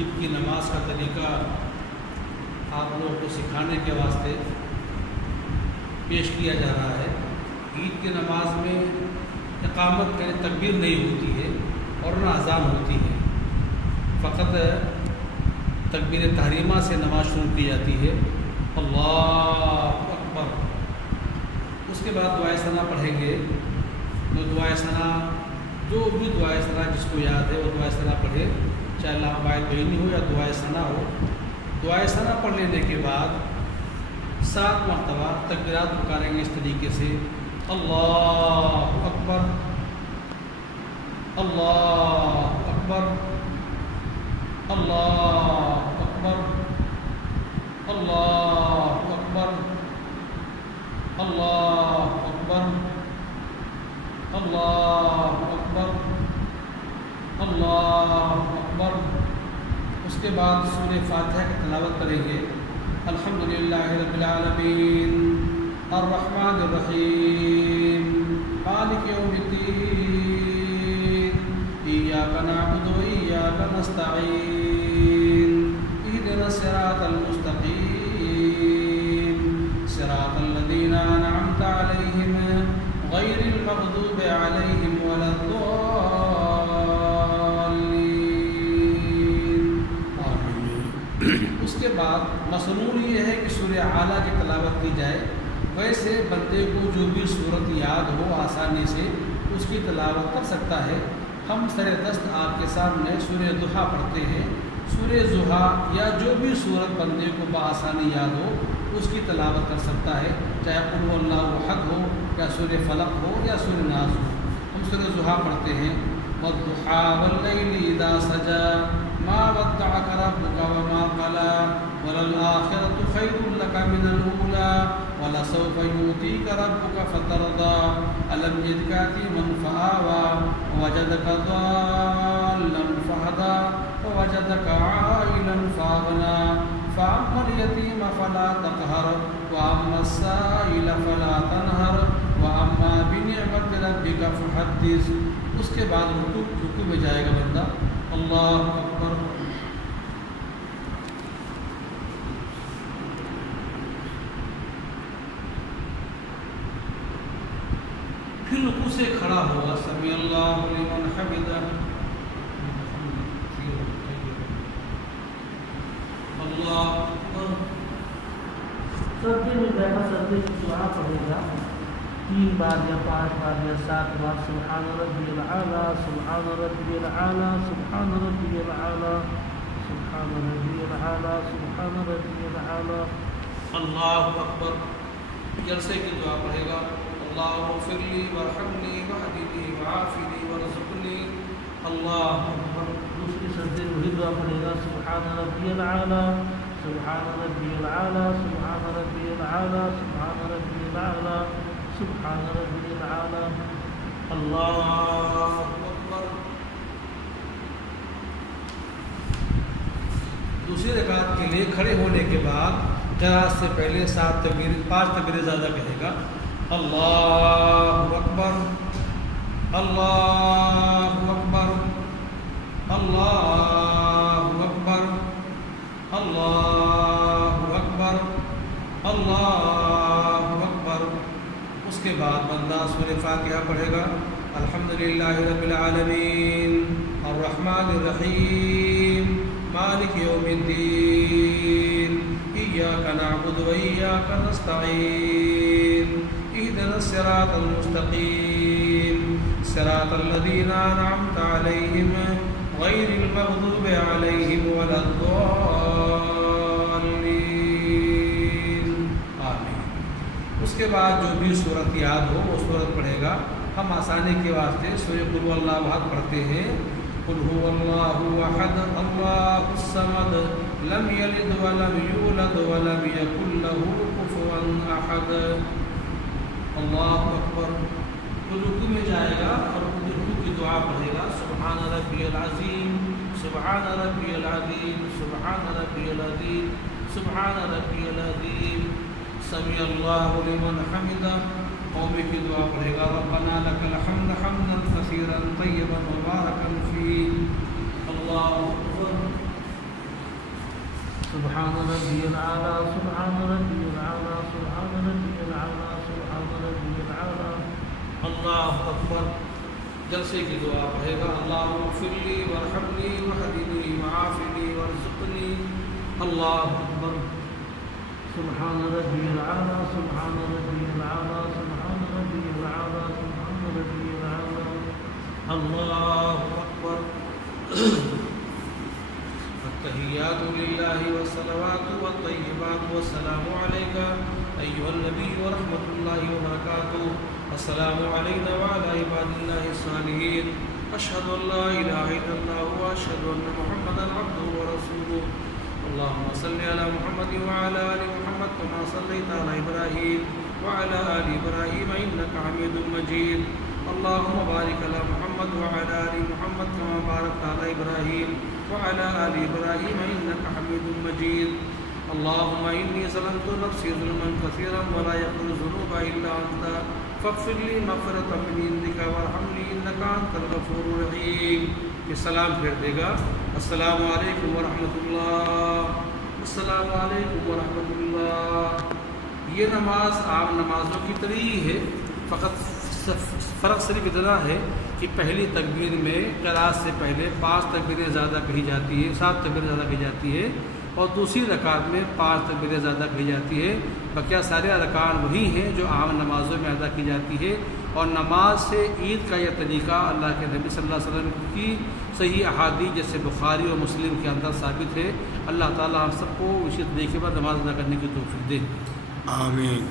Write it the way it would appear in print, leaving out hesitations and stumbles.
عید کی نماز کا طریقہ آپ لوگوں کو سکھانے کے واسطے پیش کیا جا رہا ہے۔ عید کی نماز میں اقامت یعنی تکبیر نہیں ہوتی ہے اور نہ اذان ہوتی ہے، فقط تکبیر تحریمہ سے نماز شروع کی جاتی ہے، اللہ اکبر۔ اس کے بعد دعائے ثنا پڑھیں گے۔ تو دعائے ثنا جو بھی دعائے ثنا جس کو یاد ہے وہ دعائے ثنا پڑھے، چاہے اللہم باعث بینی ہو یا دعائے ثنا ہو۔ دعائے ثنا پڑھ لینے کے بعد 7 مرتبہ تکبیرات پکاریں گے اس طریقے سے، اللہ اکبر، اللہ اکبر، اللہ اکبر، اللہ اکبر، اللہ اکبر، اللہ اکبر، اللہ اکبر۔ اس کے بعد سورہ فاتحہ کی تلاوت کریں گے۔ الحمدللہ رب العالمین الرحمن الرحیم مالک یوم الدین ایاک نعبد و ایاک نستعین اہدنا الصراط المستقیم صراط الذین انعمت علیہم غیر المغضوب علیہم ولا الضالین آمین۔ اس کے بعد مسنون یہ ہے کہ سورہ اعلیٰ کی تلاوت کی جائے۔ ویسے بندے کو جو بھی صورت یاد ہو آسانی سے اس کی تلاوت کر سکتا ہے۔ ہم سر دست آپ کے سامنے سورہ ضحیٰ پڑھتے ہیں۔ سورہ ضحیٰ یا جو بھی صورت بندے کو بآسانی یاد ہو اس کی تلاوت کر سکتا ہے، چاہے قل هو اللہ احد ہو یا سورہ فلق ہو یا سورہ ناس ہو۔ ہم سورہ ضحیٰ پڑھتے ہیں، والضحیٰ واللیل اذا سجی ما ودعک ربک وما قلی وللآخرۃ خیر لک من الأولی ولسوف یؤتیک ربک فترضی ألم یجدک یتیما فآوی ووجدک ضالا فہدی ووجدک عائلا فأغنی فأما اليتیم فلا تقہر وأما السائل فلا تنہر وأما بنعمت ربک فحدث۔ اس کے بعد رکوع میں جائے گا بندہ، اللہ اکبر، پھر رکوع سے کھڑا ہوگا، سمیع اللہ لمن حمدہ، اللہ اکبر۔ سجدے میں بیٹھا سجدے کی دعا پڑھے گا 3 بار یا 5 بار یا 7 بار، سبحان ربی العالی، سبحان ربی العالی، سبحان ربی العالی، سبحان ربی العالی، سبحان ربی العالی، اللہ اکبر۔ جلسے کی دعا پڑھے گا، اللہم اغفر لی وارحمنی واہدنی وعافنی وارزقنی، اللہ اکبر۔ دوسری سجدے میں وہی دعا پڑھے گا، سبحان ربی العالی، سبحان ربی العالی، سبحان ربی العالی، سبحان ربی العالی، سبحان ربی العالی، اللہ اکبر۔ دوسری رکعت کے لیے کھڑے ہونے کے بعد قرات سے پہلے 5 تکبیریں زیادہ کہے گا، اللہ اکبر، اللہ اکبر، اللہ اکبر، اللہ اکبر، اللہ اکبر۔ اس کے بعد بندہ سورہ فاتحہ پڑھے گا، الحمدللہ رب العالمین الرحمن الرحیم مالک یوم الدین ایاک نعبد و ایاک نستعین اہدنا الصراط المستقیم صراط الذین انعمت علیہم غیر المغضوب علیہم ولا الضالین آمین۔ اس کے بعد جو بھی صورت یاد ہو وہ صورت پڑھے گا۔ ہم آسانی کے واسطے سورہ قل هو اللہ احد پڑھتے ہیں، قل هو اللہ احد اللہ الصمد لم یلد ولم یولد ولم یکن له کفوا احد، اللہ اکبر۔ تو رکوع میں جائے گا اور رکوع کی دعا پڑھے گا، سبحان ربی العظیم، سبحان ربی العظیم، سبحان ربی العظیم، سبحان ربی العظیم، سمیع اللہ لمن حمدہ۔ قومی کی دعا پڑھے گا، ربنا لک الحمد حمدا کثیرا طیبا مبارکا فیہ، اللہ اکبر۔ سبحان ربي الأعلى سبحان ربي الأعلى سبحان ربي الأعلى سبحان ربي الأعلى. اللہ اکبر. جلسے کی دعا پڑھے گا. اللہم اغفر لی وارحمنی واہدنی وعافنی وارزقنی. اللہ اکبر. سبحان ربي الأعلى سبحان ربي الأعلى سبحان ربي الأعلى سبحان ربي الأعلى. اللہ اکبر. التحیات للہ والصلوات والطیبات والسلام علیک ایھا النبی ورحمۃ اللہ وبرکاتہ. السلام علینا وعلی عباد اللہ الصالحین. اشہد ان لا الہ الا اللہ واشہد ان محمدا عبدہ ورسولہ. اللهم صل على محمد وعلى آل محمد كما صليت على إبراهيم وعلى آل إبراهيم إنك حميد مجيد. اللهم بارك على محمد وعلى آل محمد كما باركت على إبراهيم وعلى آل إبراهيم إنك حميد مجيد. اللهم إني ظلمت نفسي ظلما كثيرا ولا يغفر الذنوب إلا أنت فاغفر لي مغفرة من عندك وارحمني إنك أنت الغفور الرحيم. یہ سلام پھیر دے گا. السلام علیکم ورحمۃ اللہ. السلام علیکم ورحمۃ اللہ. یہ نماز عام نمازوں کی طرح ہی ہے، فقط فرق صرف اتنا ہے کہ پہلی تکبیر میں قرات سے پہلے 5 تکبیریں زیادہ کہی جاتی ہے، 7 تکبیریں زیادہ کہی جاتی ہے، اور دوسری رکعت میں 5 تکبیریں زیادہ کہی جاتی ہے. بقیہ سارے ارکان وہی ہیں جو عام نمازوں میں ادا کی جاتی ہے. اور نماز سے عید کا یہ طریقہ اللہ کے نبی صلی اللہ علیہ وسلم کی صحیح احادیث جیسے بخاری اور مسلم کے اندر ثابت ہے. اللہ تعالیٰ ہم سب کو اسی طریقے پر نماز ادا کرنے کی توفیق دے. آمین.